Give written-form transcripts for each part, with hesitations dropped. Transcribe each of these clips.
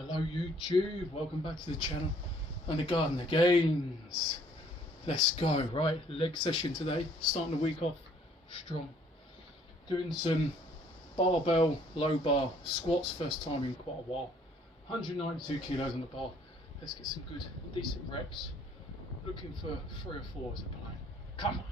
Hello YouTube, welcome back to the channel and the garden agains. Let's go. Right, leg session today, starting the week off strong. Doing some barbell low bar squats, first time in quite a while. 192 kilos on the bar. Let's get some good decent reps. Looking for 3 or 4 as a plan. Come on.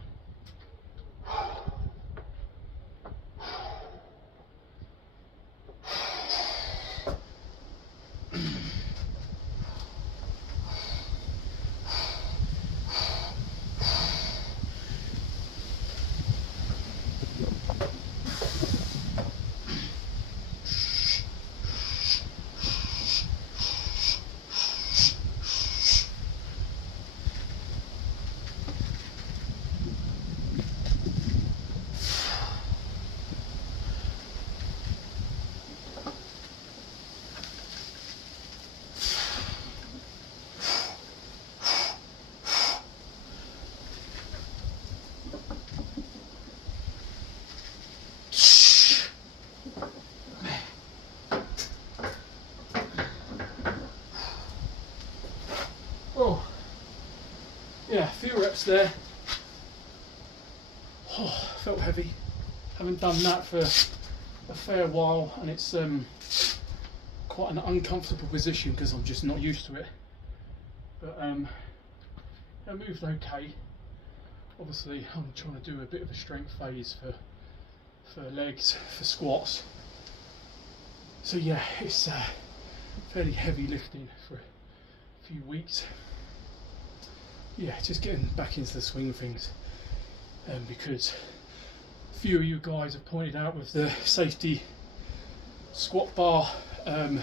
Oh, yeah, a few reps there. Oh, felt heavy. Haven't done that for a fair while, and it's quite an uncomfortable position because I'm just not used to it. But I moved okay. Obviously, I'm trying to do a bit of a strength phase for legs, for squats. So yeah, it's fairly heavy lifting for a few weeks. Yeah, just getting back into the swing of things, because a few of you guys have pointed out with the safety squat bar that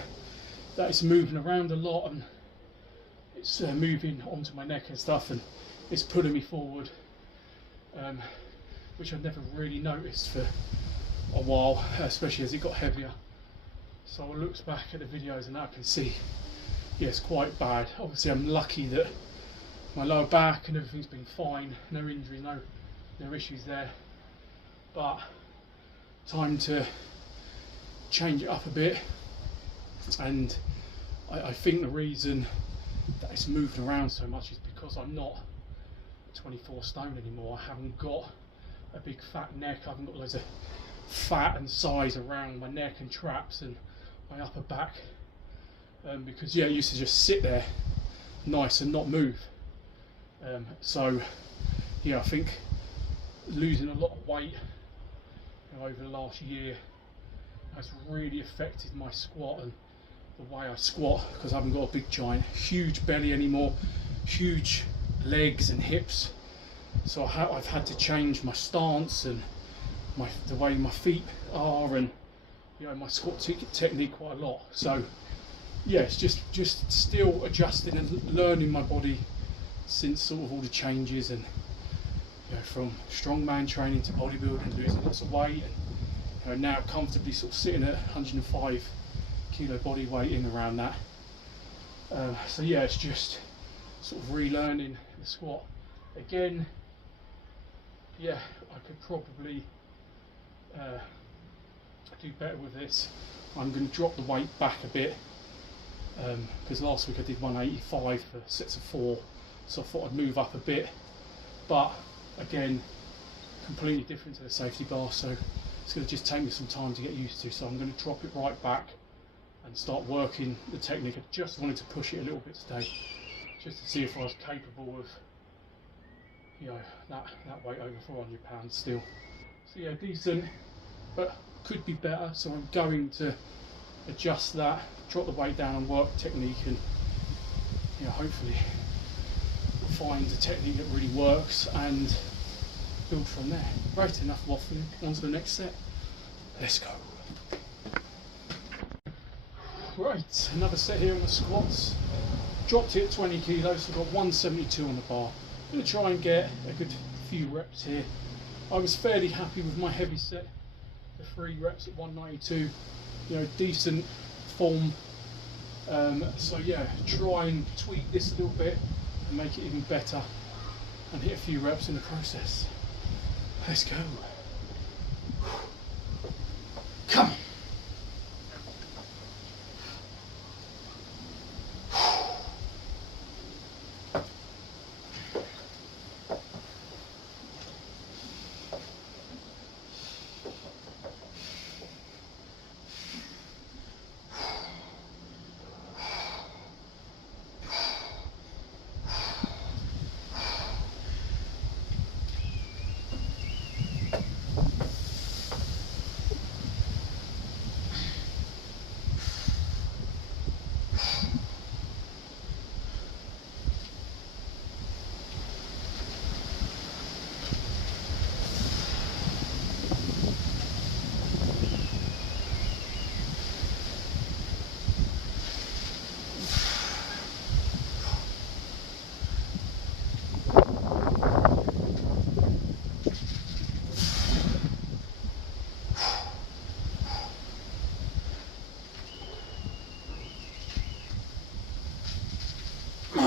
it's moving around a lot and it's moving onto my neck and stuff, and it's pulling me forward, which I've never really noticed for a while, especially as it got heavier. So I looked back at the videos and now I can see, yeah, it's quite bad. Obviously I'm lucky that my lower back and everything's been fine, no injury, no issues there, but time to change it up a bit. And I think the reason that it's moving around so much is because I'm not 24 stone anymore. I haven't got a big fat neck, I haven't got loads of fat and size around my neck and traps and my upper back, because yeah, I used to just sit there nice and not move. So yeah, I think losing a lot of weight over the last year has really affected my squat and the way I squat, because I haven't got a big giant huge belly anymore, huge legs and hips. So I've had to change my stance and the way my feet are, and you know, my squat technique quite a lot. So yeah, it's just still adjusting and learning my body since sort of all the changes, and you know, from strongman training to bodybuilding, losing lots of weight, and you know, now comfortably sort of sitting at 105 kilo body weight in around that. So yeah, it's just sort of relearning the squat again. Yeah, I could probably do better with this. I'm going to drop the weight back a bit, because last week I did 185 for sets of 4. So I thought I'd move up a bit, but again, completely different to the safety bar, so it's going to just take me some time to get used to. So I'm going to drop it right back and start working the technique. I just wanted to push it a little bit today, just to see if I was capable of, you know, that weight over 400 pounds still. So yeah, decent, but could be better. So I'm going to adjust that, drop the weight down and work technique, and you know, hopefully find a technique that really works and build from there. Right, enough waffling, on to the next set. Let's go. Right, another set here on the squats. Dropped it at 20 kilos, so I've got 172 on the bar. I'm going to try and get a good few reps here. I was fairly happy with my heavy set, the 3 reps at 192, you know, decent form. So yeah, try and tweak this a little bit and make it even better and hit a few reps in the process. Let's go. Come on.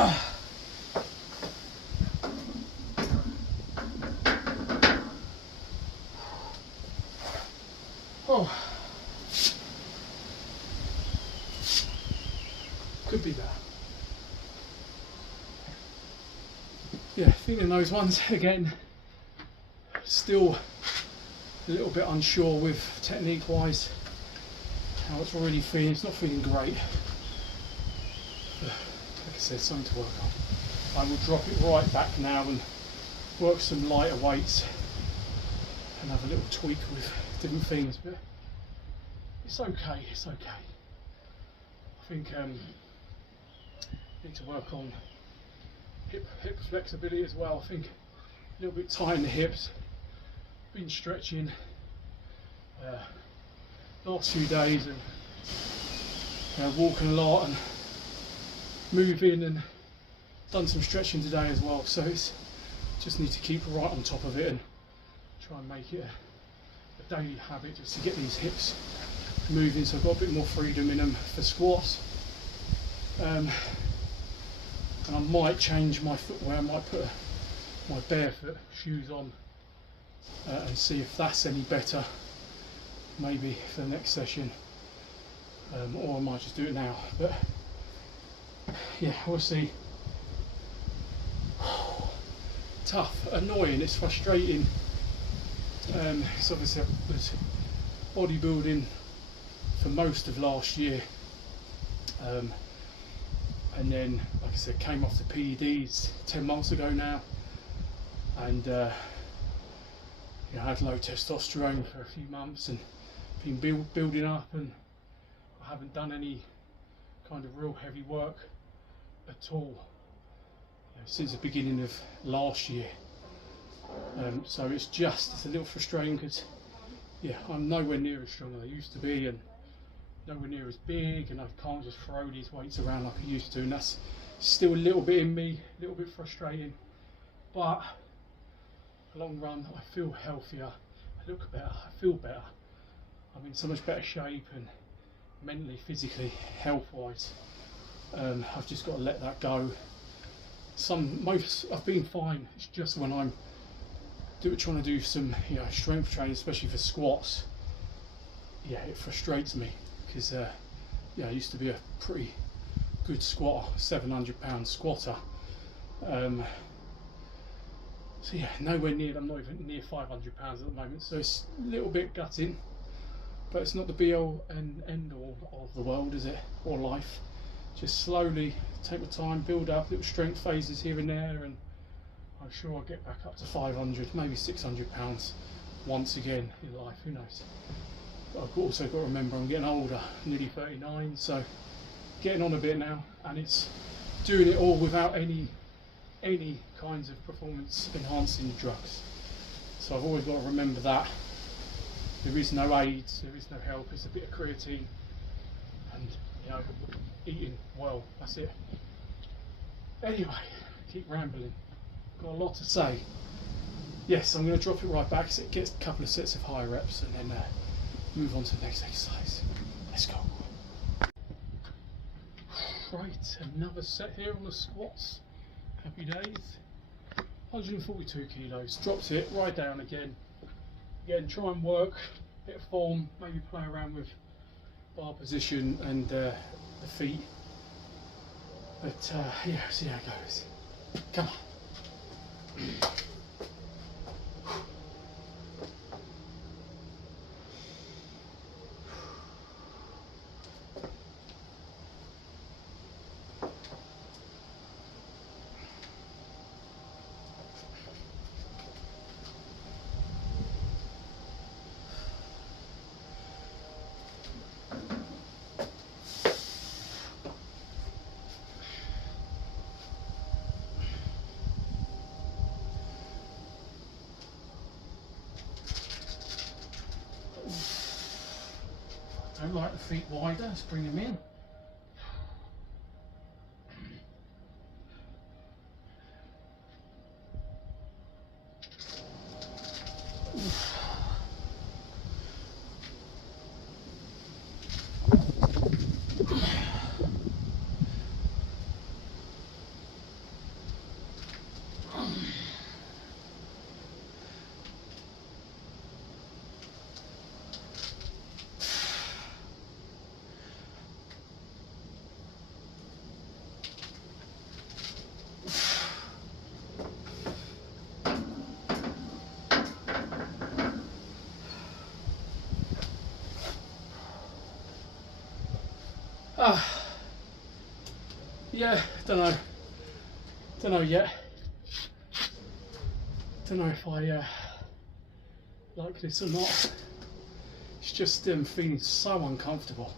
Oh, could be better. Yeah, feeling those ones again. Still a little bit unsure with technique wise how it's really feeling. It's not feeling great. But like I said, something to work on. I will drop it right back now and work some lighter weights and have a little tweak with different things, but it's okay, it's okay. I think need to work on hip flexibility as well. I think a little bit tight in the hips. Been stretching last few days and walking a lot and moving, and done some stretching today as well, so it's just need to keep right on top of it and try and make it a daily habit just to get these hips moving, so I've got a bit more freedom in them for squats. And I might change my footwear. I might put my barefoot shoes on and see if that's any better, maybe for the next session, or I might just do it now, but yeah, we'll see. Tough, annoying, it's frustrating. It's obviously I was bodybuilding for most of last year, and then, like I said, came off the PEDs 10 months ago now, and I had low testosterone for a few months and been building up, and I haven't done any kind of real heavy work at all since the beginning of last year. So it's a little frustrating because I'm nowhere near as strong as I used to be, and nowhere near as big, and I can't just throw these weights around like I used to, and that's still a little bit in me, a little bit frustrating, but long run I feel healthier, I look better, I feel better, I'm in so much better shape, and mentally, physically, health wise. I've just got to let that go. I've been fine, it's just when I'm trying to do some strength training, especially for squats, it frustrates me because I used to be a pretty good squatter, 700-pound squatter. So nowhere near, I'm not even near 500 pounds at the moment, so it's a little bit gutting, but it's not the be all and end all of the world, is it, or life. Just slowly take my time, build up little strength phases here and there, and I'm sure I'll get back up to 500, maybe 600 pounds once again in life, who knows. But I've also got to remember I'm getting older, nearly 39, so getting on a bit now, and it's doing it all without any kinds of performance enhancing drugs. So I've always got to remember that there is no aids, there is no help, it's a bit of creatine and eating well, that's it. Anyway, keep rambling, got a lot to say. Yes, I'm going to drop it right back so it gets a couple of sets of high reps and then move on to the next exercise. Let's go. Right, another set here on the squats. Happy days. 142 kilos, drops it right down again. Again, try and work, bit of form, maybe play around with bar position and the feet. But see how it goes. Come on. Don't like the feet wider, let's bring them in. Yeah, don't know yet. Don't know if I like this or not. It's just feeling so uncomfortable.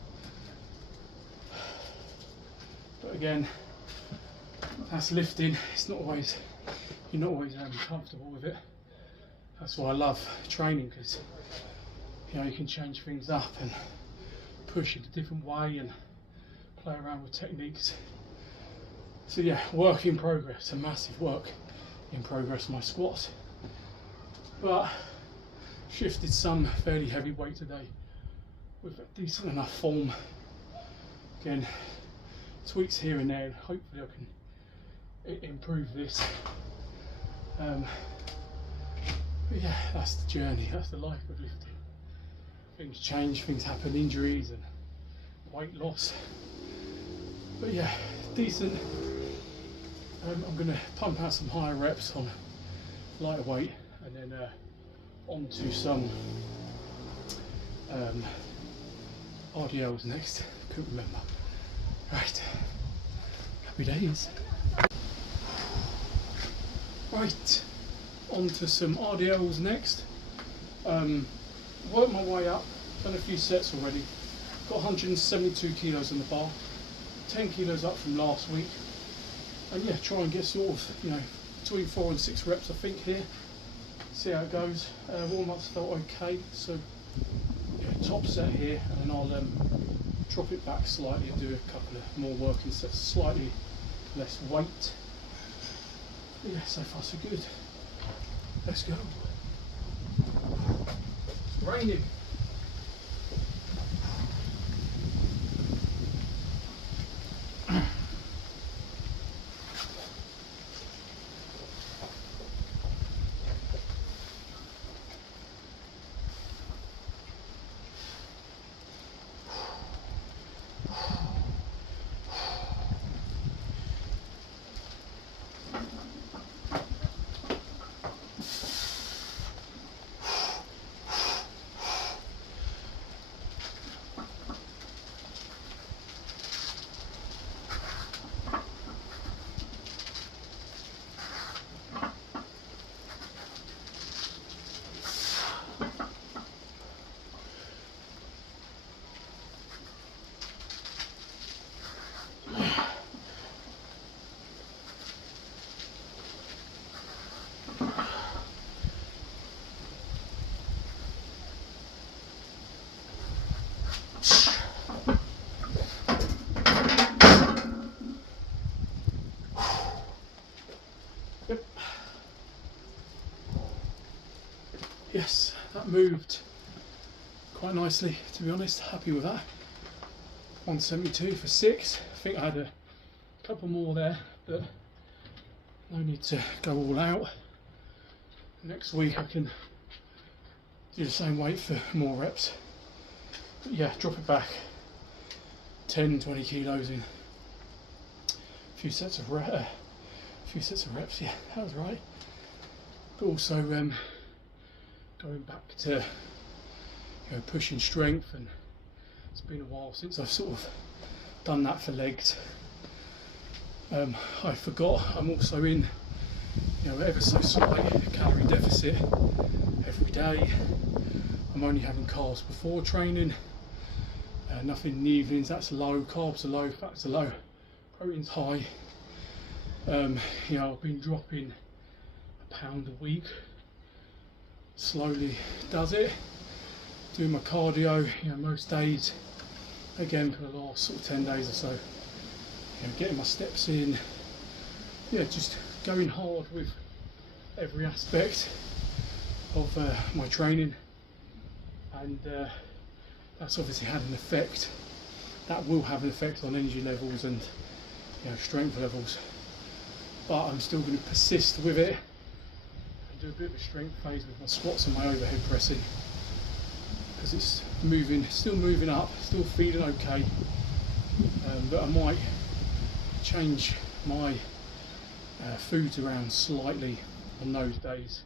But again, that's lifting. It's not always, you're not always comfortable with it. That's why I love training, because you know, you can change things up and push in a different way and play around with techniques. So yeah, work in progress, a massive work in progress, my squats. But shifted some fairly heavy weight today with a decent enough form. Again, tweaks here and there, and hopefully I can improve this. But yeah, that's the journey, that's the life of lifting. Things change, things happen, injuries and weight loss. But yeah, decent. I'm going to pump out some higher reps on lighter weight, and then onto some RDLs next. Couldn't remember. Right, happy days. Right, onto some RDLs next. Worked my way up, done a few sets already. Got 172 kilos on the bar, 10 kilos up from last week. And yeah, try and get sort of, you know, between 4 and 6 reps I think here. See how it goes. Warm-ups felt okay, so yeah, top set here, and then I'll drop it back slightly and do a couple of more working sets, slightly less weight. But yeah, so far so good. Let's go. It's raining. Yes, that moved quite nicely, to be honest. Happy with that. 172 for 6. I think I had a couple more there, but no need to go all out. Next week I can do the same weight for more reps. But yeah, drop it back 10-20 kilos in a few sets of reps. Yeah, that was right. But also going back to, you know, pushing strength, and it's been a while since I've sort of done that for legs. I forgot I'm also in, you know, ever so slight calorie deficit every day. I'm only having carbs before training, nothing in the evenings. That's low. Carbs are low, fats are low, protein's high. You know, I've been dropping a pound a week. Slowly does it. Doing my cardio, you know, most days. Again, for the last sort of 10 days or so. You know, getting my steps in. Yeah, just going hard with every aspect of my training, and that's obviously had an effect. That will have an effect on energy levels and, you know, strength levels. But I'm still going to persist with it. Do a bit of a strength phase with my squats and my overhead pressing, because it's moving, still moving up, still feeling okay. But I might change my foods around slightly on those days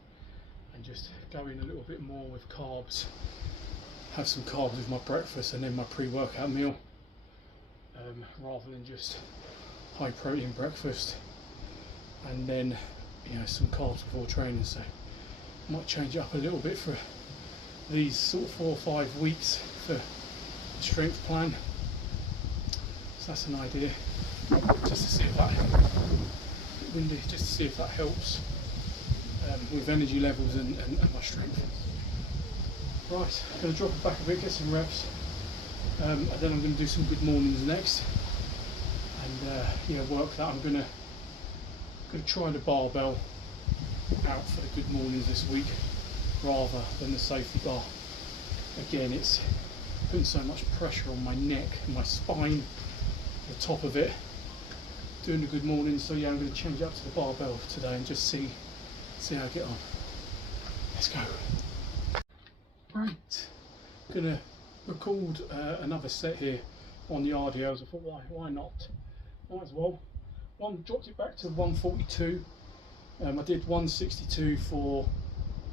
and just go in a little bit more with carbs. Have some carbs with my breakfast and then my pre-workout meal. rather than just high protein breakfast and then some carbs before training. So I might change it up a little bit for these sort of 4 or 5 weeks for the strength plan. So that's an idea, just to see if that windy, just to see if that helps with energy levels and my strength. Right, I'm going to drop it back a bit, get some reps, and then I'm going to do some good mornings next, and work that. I'm going to try the barbell out for the good mornings this week rather than the safety bar. Again, it's putting so much pressure on my neck and my spine, the top of it, doing the good mornings. So yeah, I'm going to change it up to the barbell today and just see how I get on. Let's go. Right, gonna record another set here on the RDLs. I thought, why not? Might as well. Dropped it back to 142. I did 162 for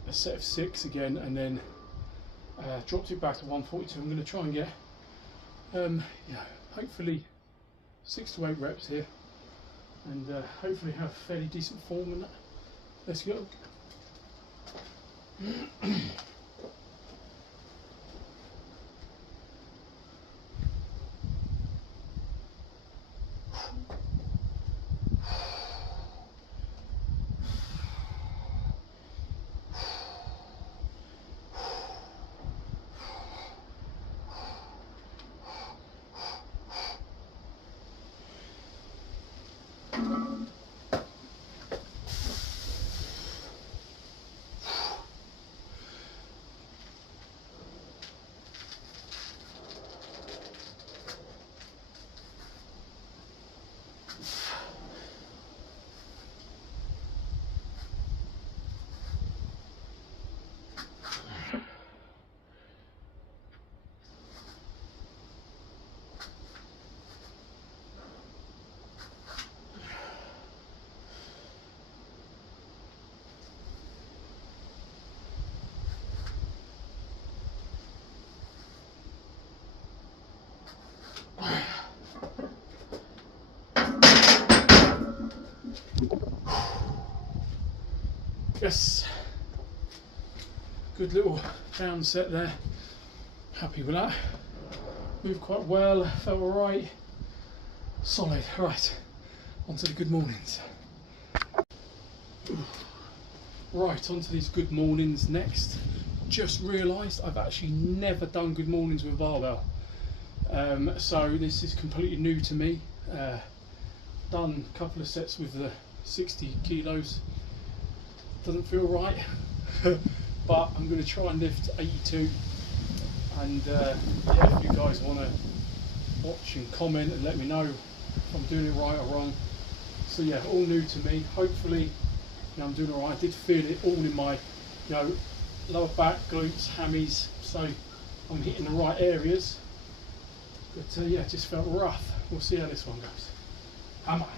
a set of 6 again, and then dropped it back to 142. I'm going to try and get, hopefully 6 to 8 reps here, and hopefully have fairly decent form in that. Let's go. Yes, good little down set there. Happy with that. Moved quite well, felt alright. Solid. Right, on to the good mornings. Right, on to these good mornings next. Just realised I've actually never done good mornings with barbell. So this is completely new to me. Done a couple of sets with the 60 kilos. Doesn't feel right, but I'm going to try and lift 82. And if you guys want to watch and comment and let me know if I'm doing it right or wrong. So yeah, all new to me. Hopefully, I'm doing all right. I did feel it all in my, lower back, glutes, hammies. So I'm hitting the right areas. But yeah, it just felt rough. We'll see how this one goes. Come on.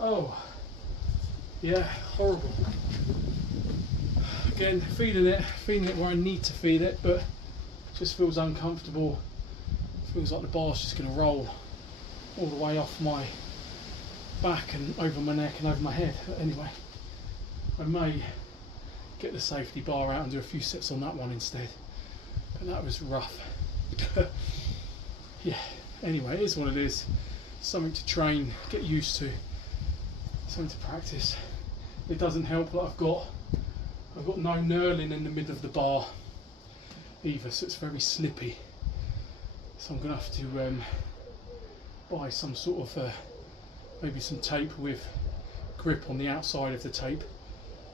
Oh, yeah, horrible. Again, feeling it where I need to feel it, but it just feels uncomfortable. Feels like the bar's just going to roll all the way off my back and over my neck and over my head. But anyway, I may get the safety bar out and do a few sets on that one instead. But that was rough. Yeah, anyway, it is what it is. Something to train, get used to, something to practice. It doesn't help that I've got no knurling in the middle of the bar either, so it's very slippy. So I'm going to have to buy some sort of maybe some tape with grip on the outside of the tape,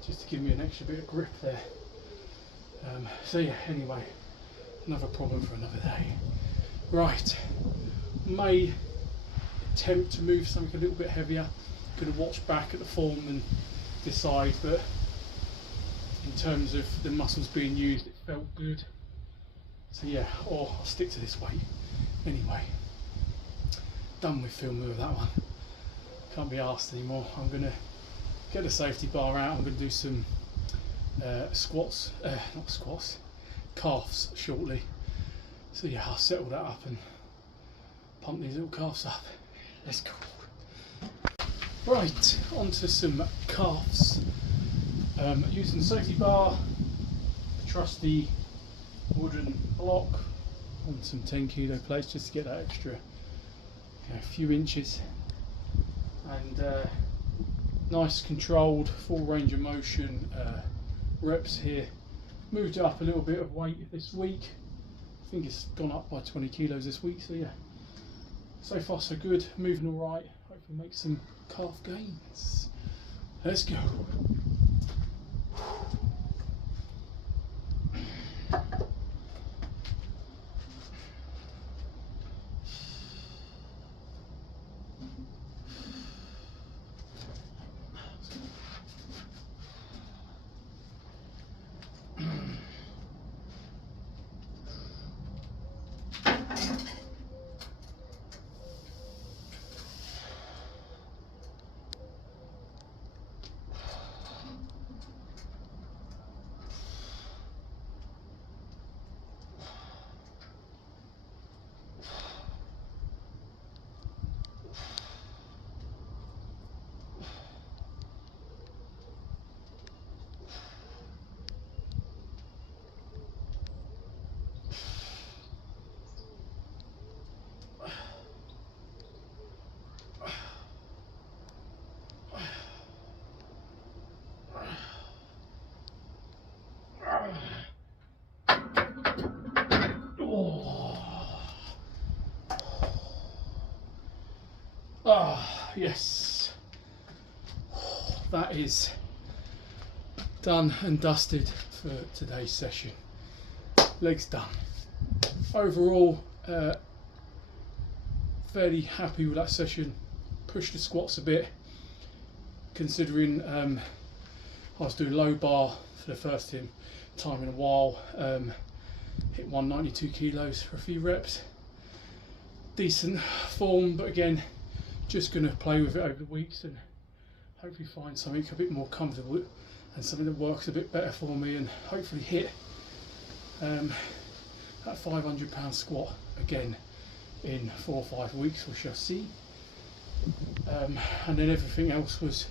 just to give me an extra bit of grip there. So yeah, anyway, another problem for another day. Right, may attempt to move something a little bit heavier. Going to watch back at the form and decide, but in terms of the muscles being used, it felt good. So yeah, or I'll stick to this weight. Anyway, done with filming with that one. Can't be arsed anymore. I'm going to get the safety bar out. I'm going to do some calves shortly. So yeah, I'll settle that up and pump these little calves up. Let's go. Right, onto some calves. Using the safety bar, a trusty wooden block on some 10 kilo plates just to get that extra few inches, and nice controlled full range of motion reps here. Moved it up a little bit of weight this week. I think it's gone up by 20 kilos this week, so yeah, so far so good, moving all right. Hopefully make some calf gains. Let's go. Ah, yes, that is done and dusted for today's session. Legs done. Overall, fairly happy with that session. Pushed the squats a bit, considering I was doing low bar for the first time in a while. Hit 192 kilos for a few reps. Decent form, but again, just going to play with it over the weeks and hopefully find something a bit more comfortable and something that works a bit better for me, and hopefully hit that 500 pound squat again in 4 or 5 weeks, we shall see. And then everything else was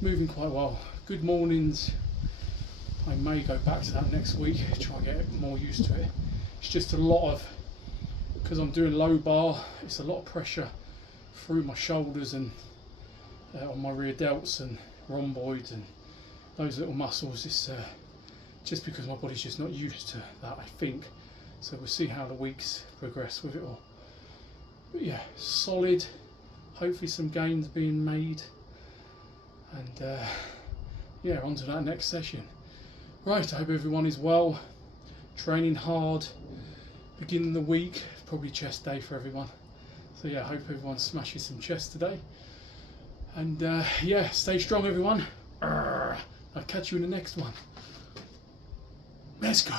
moving quite well. Good mornings. I may go back to that next week, try and get more used to it. It's just a lot of, because I'm doing low bar, it's a lot of pressure through my shoulders and on my rear delts and rhomboids and those little muscles. It's just because my body's just not used to that, I think. So we'll see how the weeks progress with it all. But yeah, solid. Hopefully some gains being made, and yeah, on to that next session. Right, I hope everyone is well, training hard, beginning the week, probably chest day for everyone. So yeah, I hope everyone smashes some chest today. And yeah, stay strong everyone. I'll catch you in the next one. Let's go.